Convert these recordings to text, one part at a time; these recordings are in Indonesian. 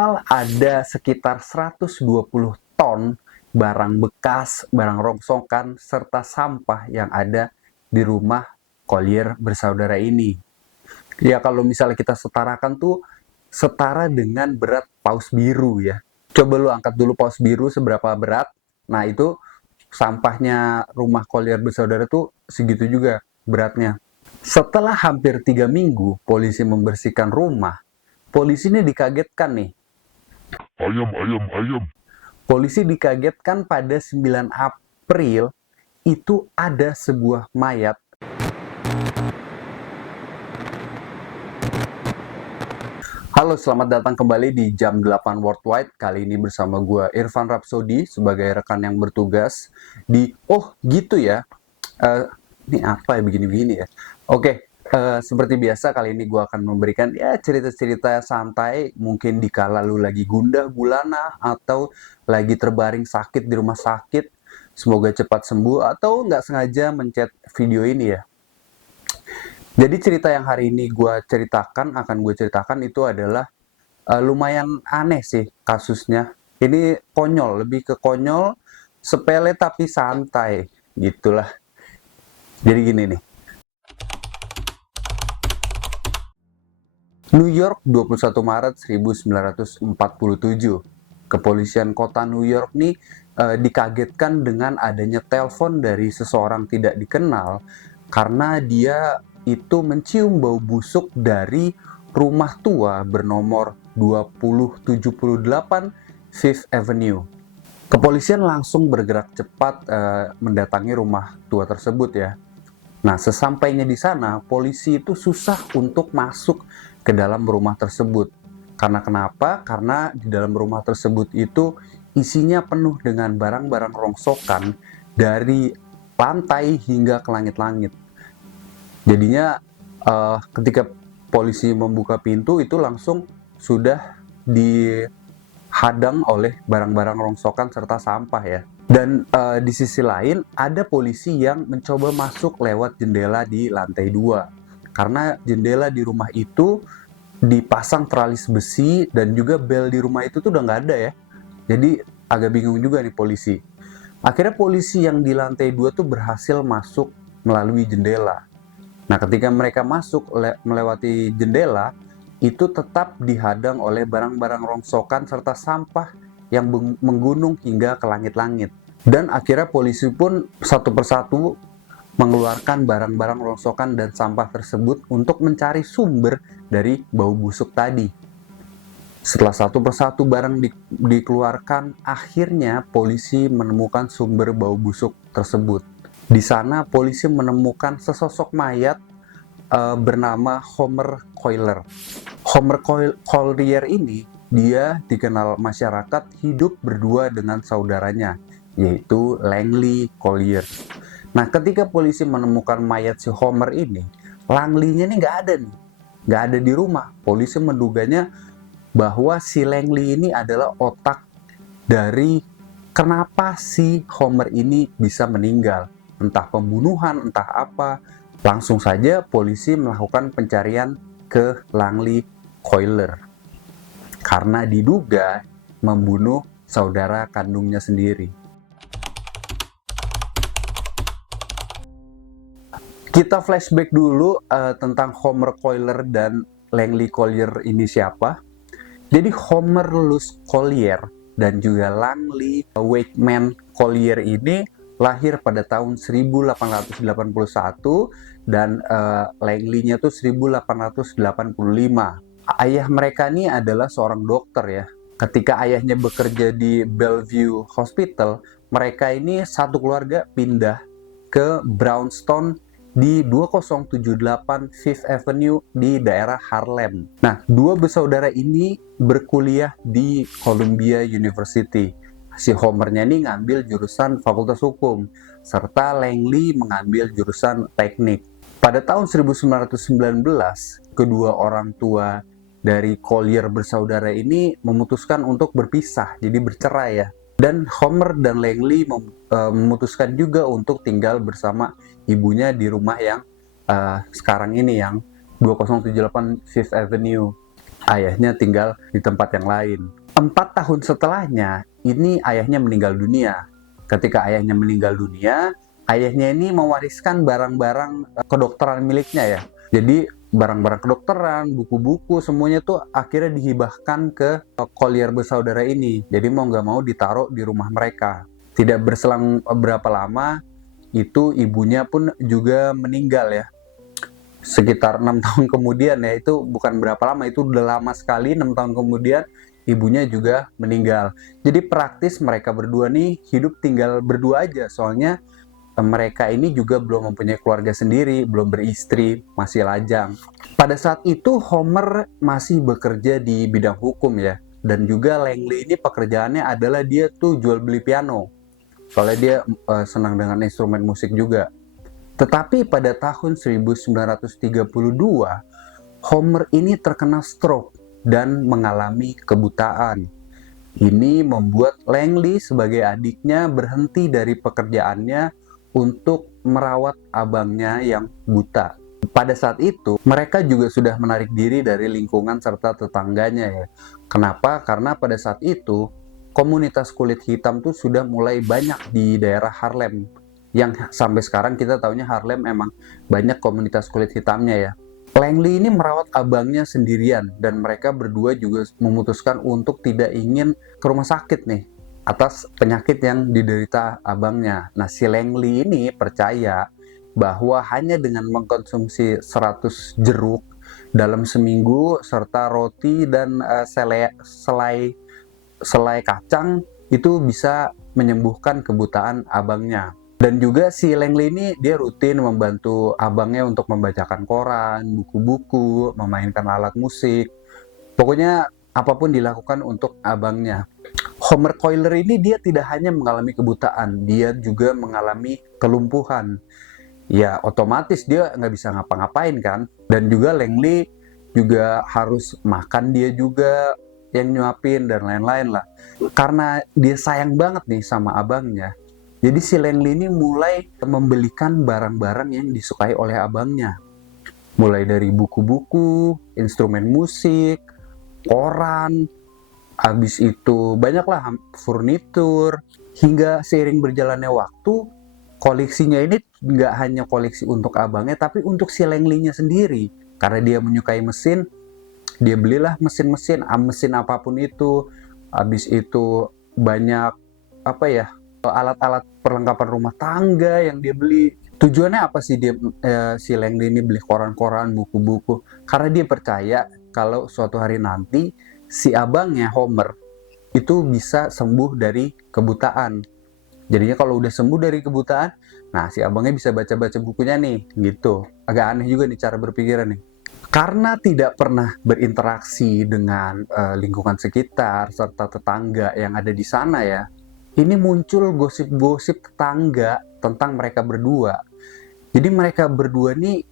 Total ada sekitar 120 ton barang bekas, barang rongsokan, serta sampah yang ada di rumah Collier bersaudara ini. Ya kalau misalnya kita setarakan tuh setara dengan berat paus biru ya. Coba lu angkat dulu paus biru seberapa berat. Nah itu sampahnya rumah Collier bersaudara tuh segitu juga beratnya. Setelah hampir 3 minggu polisi membersihkan rumah, polisi ini dikagetkan nih. Ayam. Polisi dikagetkan pada 9 April itu ada sebuah mayat. Halo, selamat datang kembali di Jam 8 Worldwide. Kali ini bersama gue Irfan Rapsodi sebagai rekan yang bertugas di gitu ya. Ini apa ya begini-begini ya. Oke, seperti biasa kali ini gue akan memberikan ya cerita-cerita santai. Mungkin dikala lu lagi gundah gulana atau lagi terbaring sakit di rumah sakit. Semoga cepat sembuh atau nggak sengaja mencet video ini ya. Jadi cerita yang hari ini akan gue ceritakan itu adalah lumayan aneh sih kasusnya. Ini konyol, lebih ke konyol, sepele tapi santai, gitulah. Jadi gini nih. New York, 21 Maret 1947. Kepolisian kota New York nih dikagetkan dengan adanya telepon dari seseorang tidak dikenal karena dia itu mencium bau busuk dari rumah tua bernomor 2078 Fifth Avenue. Kepolisian langsung bergerak cepat mendatangi rumah tua tersebut ya. Nah, sesampainya di sana, polisi itu susah untuk masuk ke dalam rumah tersebut. Karena kenapa? Karena di dalam rumah tersebut itu isinya penuh dengan barang-barang rongsokan dari lantai hingga ke langit-langit. Jadinya ketika polisi membuka pintu itu langsung sudah dihadang oleh barang-barang rongsokan serta sampah ya. Dan di sisi lain ada polisi yang mencoba masuk lewat jendela di lantai 2. Karena jendela di rumah itu dipasang teralis besi dan juga bel di rumah itu tuh udah nggak ada ya. Jadi agak bingung juga nih polisi. Akhirnya polisi yang di lantai 2 tuh berhasil masuk melalui jendela. Nah, ketika mereka masuk melewati jendela, itu tetap dihadang oleh barang-barang rongsokan serta sampah yang menggunung hingga ke langit-langit. Dan akhirnya polisi pun satu persatu mengeluarkan barang-barang rongsokan dan sampah tersebut untuk mencari sumber dari bau busuk tadi. Setelah satu persatu barang dikeluarkan, akhirnya polisi menemukan sumber bau busuk tersebut. Di sana polisi menemukan sesosok mayat bernama Homer Collier. Homer Collier ini dia dikenal masyarakat hidup berdua dengan saudaranya, yaitu Langley Collier. Nah, ketika polisi menemukan mayat si Homer ini, Langley-nya nih nggak ada di rumah. Polisi menduganya bahwa si Langley ini adalah otak dari kenapa si Homer ini bisa meninggal. Entah pembunuhan, entah apa. Langsung saja polisi melakukan pencarian ke Langley Collier. Karena diduga membunuh saudara kandungnya sendiri. Kita flashback dulu tentang Homer Collier dan Langley Collier ini siapa. Jadi Homer Luz Collier dan juga Langley Wakeman Collier ini lahir pada tahun 1881 dan Langley-nya tuh 1885. Ayah mereka ini adalah seorang dokter ya. Ketika ayahnya bekerja di Bellevue Hospital, mereka ini satu keluarga pindah ke Brownstone di 2078 Fifth Avenue di daerah Harlem. Nah, dua bersaudara ini berkuliah di Columbia University. Si Homernya ini ngambil jurusan Fakultas Hukum, serta Langley mengambil jurusan Teknik. Pada tahun 1919, kedua orang tua dari Collier bersaudara ini memutuskan untuk berpisah, jadi bercerai ya. Dan Homer dan Langley memutuskan juga untuk tinggal bersama ibunya di rumah yang sekarang ini yang 2078 Fifth Avenue. ayahnya tinggal di tempat yang lain. 4 tahun setelahnya, ini ayahnya meninggal dunia. Ketika ayahnya meninggal dunia, ayahnya ini mewariskan barang-barang kedokteran miliknya ya. Jadi barang-barang kedokteran, buku-buku, semuanya tuh akhirnya dihibahkan ke Collier bersaudara ini. Jadi mau nggak mau ditaruh di rumah mereka. Tidak berselang berapa lama, itu ibunya pun juga meninggal ya. Sekitar 6 tahun kemudian ya, itu bukan berapa lama, itu udah lama sekali. 6 tahun kemudian ibunya juga meninggal. Jadi praktis mereka berdua nih hidup tinggal berdua aja, soalnya mereka ini juga belum mempunyai keluarga sendiri, belum beristri, masih lajang. Pada saat itu Homer masih bekerja di bidang hukum ya, dan juga Langley ini pekerjaannya adalah dia tuh jual beli piano, soalnya dia senang dengan instrumen musik juga. Tetapi pada tahun 1932, Homer ini terkena stroke dan mengalami kebutaan. Ini membuat Langley sebagai adiknya berhenti dari pekerjaannya untuk merawat abangnya yang buta. Pada saat itu, mereka juga sudah menarik diri dari lingkungan serta tetangganya ya. Kenapa? Karena pada saat itu, komunitas kulit hitam tuh sudah mulai banyak di daerah Harlem. Yang sampai sekarang kita taunya Harlem emang banyak komunitas kulit hitamnya ya. Langley ini merawat abangnya sendirian dan mereka berdua juga memutuskan untuk tidak ingin ke rumah sakit nih atas penyakit yang diderita abangnya. Nah, si Langley ini percaya bahwa hanya dengan mengkonsumsi 100 jeruk dalam seminggu serta roti dan selai kacang itu bisa menyembuhkan kebutaan abangnya. Dan juga si Langley ini dia rutin membantu abangnya untuk membacakan koran, buku-buku, memainkan alat musik. Pokoknya apapun dilakukan untuk abangnya. Homer Collier ini dia tidak hanya mengalami kebutaan, dia juga mengalami kelumpuhan. Ya otomatis dia nggak bisa ngapa-ngapain kan. Dan juga Langley juga harus makan dia juga yang nyuapin dan lain-lain lah. Karena dia sayang banget nih sama abangnya. Jadi si Langley ini mulai membelikan barang-barang yang disukai oleh abangnya. Mulai dari buku-buku, instrumen musik, koran, habis itu banyaklah furnitur, hingga seiring berjalannya waktu, koleksinya ini nggak hanya koleksi untuk abangnya, tapi untuk si Langley-nya sendiri. Karena dia menyukai mesin, dia belilah mesin-mesin, mesin apapun itu. Habis itu banyak apa ya, alat-alat perlengkapan rumah tangga yang dia beli. Tujuannya apa sih dia si Langley ini beli koran-koran, buku-buku? Karena dia percaya kalau suatu hari nanti si abangnya Homer itu bisa sembuh dari kebutaan. Jadinya kalau udah sembuh dari kebutaan, nah si abangnya bisa baca-baca bukunya nih, gitu. Agak aneh juga nih cara berpikirnya nih. Karena tidak pernah berinteraksi dengan lingkungan sekitar serta tetangga yang ada di sana ya, ini muncul gosip-gosip tetangga tentang mereka berdua. Jadi mereka berdua nih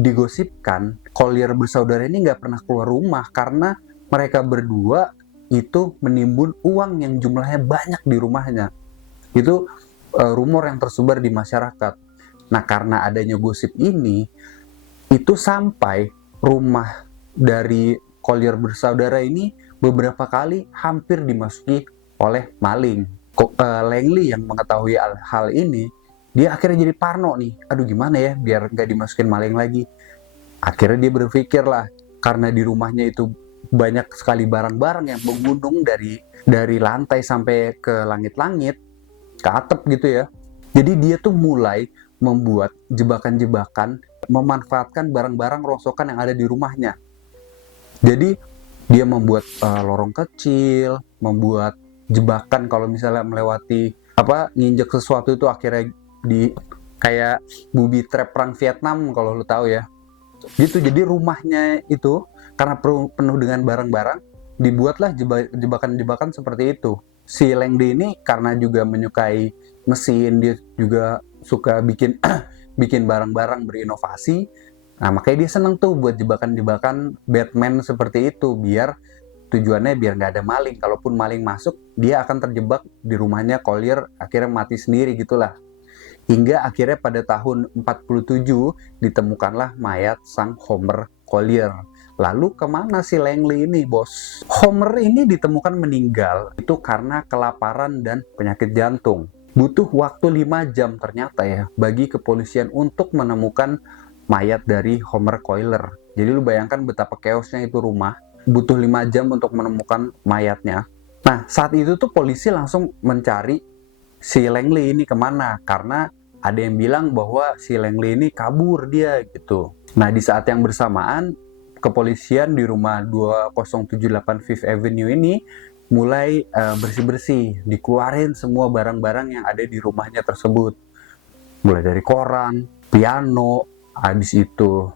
digosipkan Collier bersaudara ini nggak pernah keluar rumah karena mereka berdua itu menimbun uang yang jumlahnya banyak di rumahnya. Itu rumor yang tersebar di masyarakat. Nah, karena adanya gosip ini, itu sampai rumah dari Collier bersaudara ini beberapa kali hampir dimasuki oleh maling. Langley yang mengetahui hal ini, dia akhirnya jadi parno nih. Aduh gimana ya biar nggak dimasukin maling lagi. Akhirnya dia berpikir lah, karena di rumahnya itu banyak sekali barang-barang yang menggunung dari lantai sampai ke langit-langit, ke atap gitu ya. Jadi dia tuh mulai membuat jebakan-jebakan, memanfaatkan barang-barang rongsokan yang ada di rumahnya. Jadi dia membuat lorong kecil, membuat jebakan kalau misalnya melewati nginjek sesuatu itu akhirnya di kayak booby trap perang Vietnam kalau lu tahu ya. Gitu. Jadi rumahnya itu karena penuh dengan barang-barang, dibuatlah jebakan-jebakan seperti itu. Si Langley ini karena juga menyukai mesin, dia juga suka bikin bikin barang-barang berinovasi. Nah, makanya dia seneng tuh buat jebakan-jebakan Batman seperti itu, biar tujuannya biar nggak ada maling. Kalaupun maling masuk, dia akan terjebak di rumahnya Collier, akhirnya mati sendiri gitulah. Hingga akhirnya pada tahun 47 ditemukanlah mayat sang Homer Collier. Lalu kemana si Langley ini, bos? Homer ini ditemukan meninggal itu karena kelaparan dan penyakit jantung. Butuh waktu 5 jam ternyata ya bagi kepolisian untuk menemukan mayat dari Homer Coiler. Jadi lu bayangkan betapa chaosnya itu rumah. Butuh 5 jam untuk menemukan mayatnya. Nah, saat itu tuh polisi langsung mencari si Langley ini kemana. Karena ada yang bilang bahwa si Langley ini kabur dia gitu. Nah, di saat yang bersamaan, kepolisian di rumah 2078 Fifth Avenue ini mulai bersih-bersih, dikeluarin semua barang-barang yang ada di rumahnya tersebut. Mulai dari koran, piano, habis itu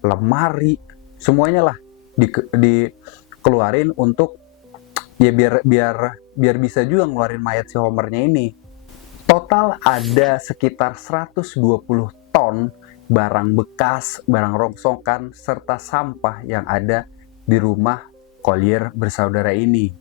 lemari, semuanya lah dikeluarin untuk ya biar bisa juga ngeluarin mayat si Homernya ini. Total ada sekitar 120 ton barang bekas, barang rongsokan, serta sampah yang ada di rumah Collier bersaudara ini.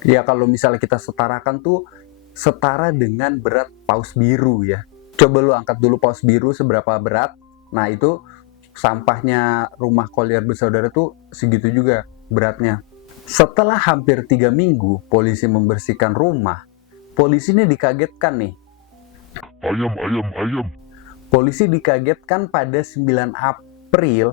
Ya kalau misalnya kita setarakan tuh setara dengan berat paus biru ya. Coba lu angkat dulu paus biru seberapa berat. Nah itu sampahnya rumah Collier bersaudara tuh segitu juga beratnya. Setelah hampir 3 minggu polisi membersihkan rumah, polisi ini dikagetkan nih. Ayam. Polisi dikagetkan pada 9 April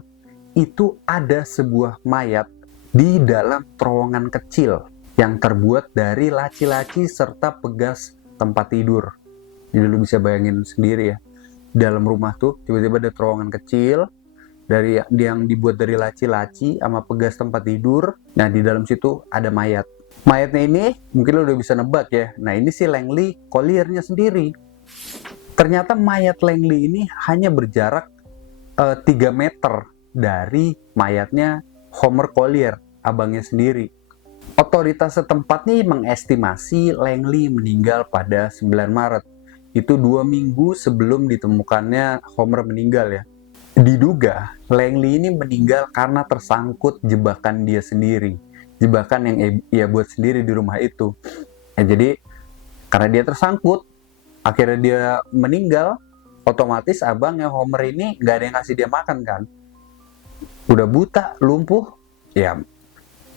itu ada sebuah mayat di dalam terowongan kecil yang terbuat dari laci-laci serta pegas tempat tidur. Jadi lu bisa bayangin sendiri ya. Dalam rumah tuh tiba-tiba ada terowongan kecil dari yang dibuat dari laci-laci sama pegas tempat tidur. Nah, di dalam situ ada mayat. Mayatnya ini mungkin lu udah bisa nebak ya. Nah, ini si Langley Colliernya sendiri. Ternyata mayat Langley ini hanya berjarak 3 meter dari mayatnya Homer Collier, abangnya sendiri. Otoritas setempat nih mengestimasi Langley meninggal pada 9 Maret. Itu 2 minggu sebelum ditemukannya Homer meninggal ya. Diduga Langley ini meninggal karena tersangkut jebakan dia sendiri. Jebakan yang ia buat sendiri di rumah itu. Jadi karena dia tersangkut, akhirnya dia meninggal, otomatis abangnya Homer ini nggak ada yang ngasih dia makan kan. Udah buta, lumpuh, ya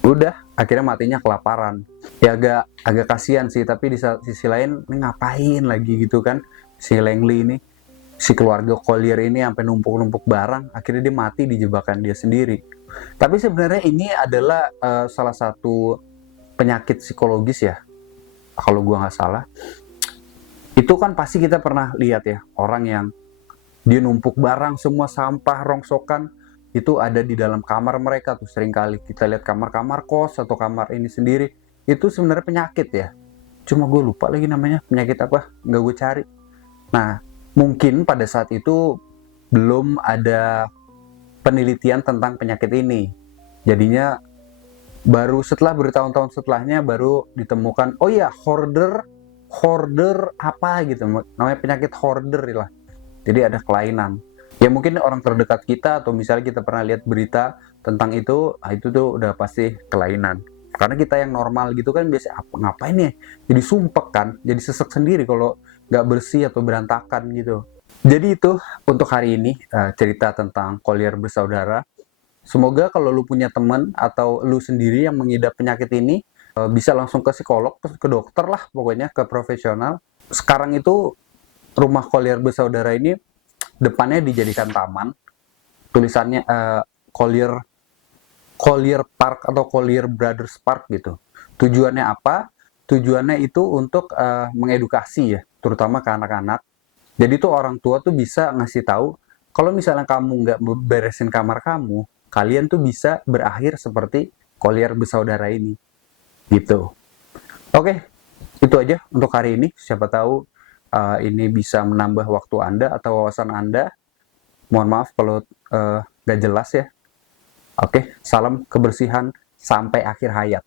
udah akhirnya matinya kelaparan. Ya agak kasihan sih, tapi di sisi lain ini ngapain lagi gitu kan si Langley ini, si keluarga Collier ini sampai numpuk-numpuk barang, akhirnya dia mati di jebakan dia sendiri. Tapi sebenarnya ini adalah salah satu penyakit psikologis ya, kalau gua nggak salah. Itu kan pasti kita pernah lihat ya, orang yang dia numpuk barang, semua sampah, rongsokan, itu ada di dalam kamar mereka tuh. Seringkali kita lihat kamar-kamar kos atau kamar ini sendiri, itu sebenarnya penyakit ya. Cuma gue lupa lagi namanya, penyakit apa, nggak gue cari. Nah, mungkin pada saat itu belum ada penelitian tentang penyakit ini. Jadinya baru setelah bertahun-tahun setelahnya baru ditemukan, oh iya, hoarder apa gitu, namanya penyakit hoarder lah. Jadi ada kelainan. Ya mungkin orang terdekat kita atau misalnya kita pernah lihat berita tentang itu, nah itu tuh udah pasti kelainan. Karena kita yang normal gitu kan biasa ngapain ya? Jadi sumpek kan, jadi sesek sendiri kalau nggak bersih atau berantakan gitu. Jadi itu untuk hari ini cerita tentang Collier bersaudara. Semoga kalau lu punya teman atau lu sendiri yang mengidap penyakit ini, bisa langsung ke psikolog, ke dokter lah pokoknya, ke profesional. Sekarang itu rumah Collier bersaudara ini depannya dijadikan taman, tulisannya Collier Park atau Collier Brothers Park gitu. Tujuannya apa? Tujuannya itu untuk mengedukasi ya, terutama ke anak-anak. Jadi tuh orang tua tuh bisa ngasih tahu kalau misalnya kamu nggak beresin kamar kamu, kalian tuh bisa berakhir seperti Collier bersaudara ini. Gitu. Oke, itu aja untuk hari ini. Siapa tahu ini bisa menambah waktu Anda atau wawasan Anda. Mohon maaf kalau nggak jelas ya. Oke, salam kebersihan sampai akhir hayat.